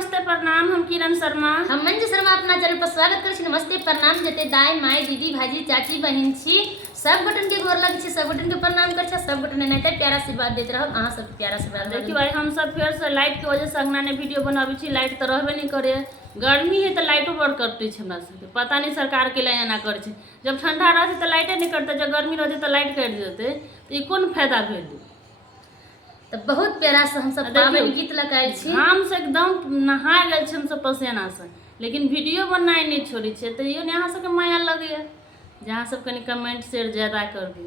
नमस्ते प्रणाम। हम किरण शर्मा, हम मंजू शर्मा अपना चैनल पर स्वागत करै छी। नमस्ते प्रणाम जते दाई माई दीदी भाजी चाची बहन छी सब गोटन के गोर लगे छी, सब गोटन के प्रणाम कर छी। सब गोटन एनाहिते प्यारा आशीर्वाद देत रहल। अहाँ सब प्यारा आशीर्वाद देखियो भाई हम सब फिर से लाइट के वजह से अंगना ने वीडियो बनाबी छी। लाइट तो रहबे नहीं करे, गर्मी है तो लाइटो बड़ कटते छै हमरा सबके। पता नहीं सरकार के लिए एना करे छै। जब ठंडा रहते तो लाइटे नहीं कटते, जब गर्मी रहते तो लाइट काट देते, तो ये कौन फायदा भेल? तो बहुत प्यारा से हम सब पावन गीत लगाइल छी। हम से एकदम नहा गेल छी हम सब पसीना से, लेकिन वीडियो बनाए नहीं छोड़ी छे। तो यो यहाँ सब के माया लगे जहाँ सब कनी कमेंट शेयर ज्यादा कर दी।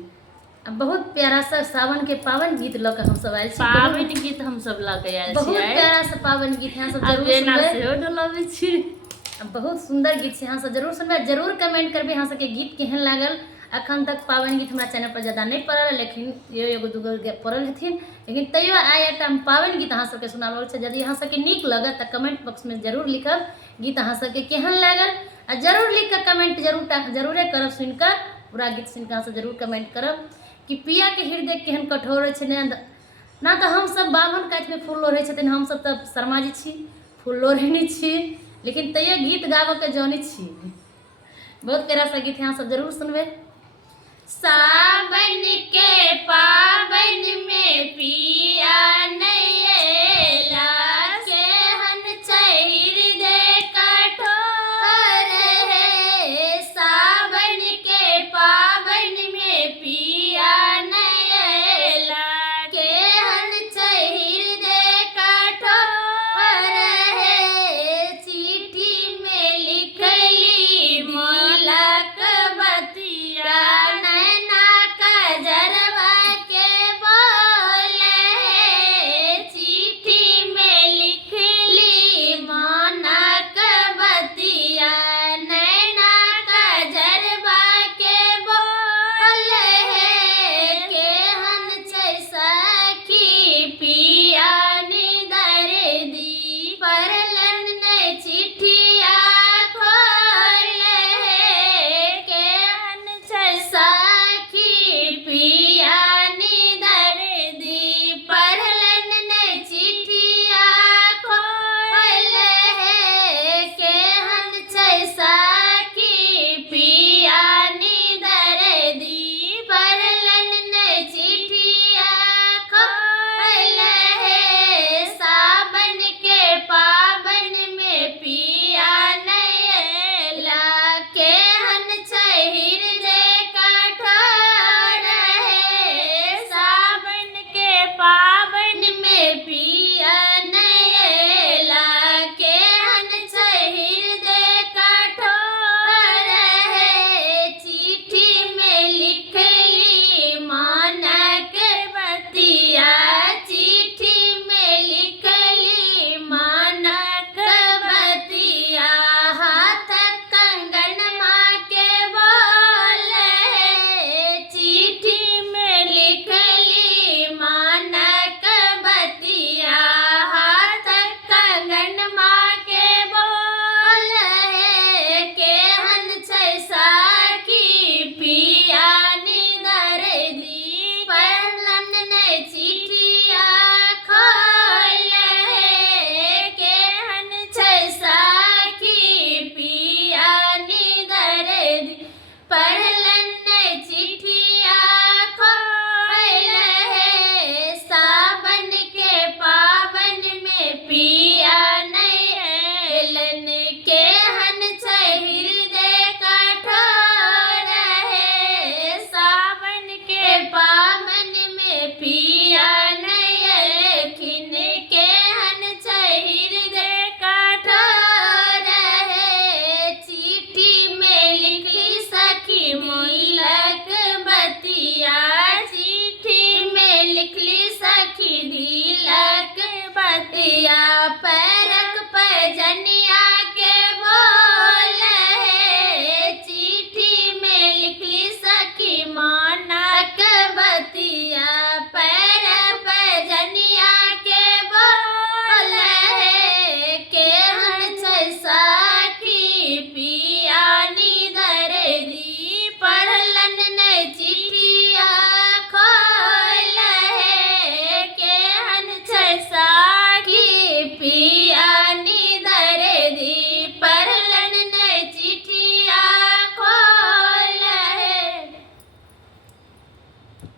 बहुत प्यारा सा सावन के पावन गीत लग हम सब आइल छी। पावन गीत हम सब लगे आइल छी। बहुत प्यारा सा पावन गीत यहाँ सब जरूर सुनबे। बहुत सुंदर गीत छै, यहाँ सब जरूर सुनबे, जरूर कमेंट करबे यहाँ सब के गीत केहन लागल। अखन तक पावन गीत हमारा चैनल पर ज्यादा नहीं पड़ल, लेकिन ये एगो दूगो पड़ल हथिन, लेकिन तैयो आइ हम पावन गीत अहाँ सबके सुनाबल छै। यदि अहाँ सबके नीक लगत तो कमेंट बॉक्स में जरूर लिखब गीत अहाँ सबके केहन लागल, आ जरूर लिख कर कमेंट जरूरे करब। सुनकर पूरा गीत सुनकर अहाँ सब जरूर कमेंट करब कि पिया के हृदय केहन कठोर छै ना। तो हम सब बाभन काट में फूल लोढ़े छथिन, हम सब तो शर्मा जी छी, फूल लोढ़नी छी, लेकिन तैयो गीत गाबऽ के जानी छी। बहुत प्यारा सा गीत यहाँ सब जरूर सुनबे। सावन के पावन में पिया नैला केहन छै हृदय कठोर है। सावन के पावन में पिया नैला केहन छै हृदय कठोर है। चिट्ठी में लिखली मोलक बतिया पी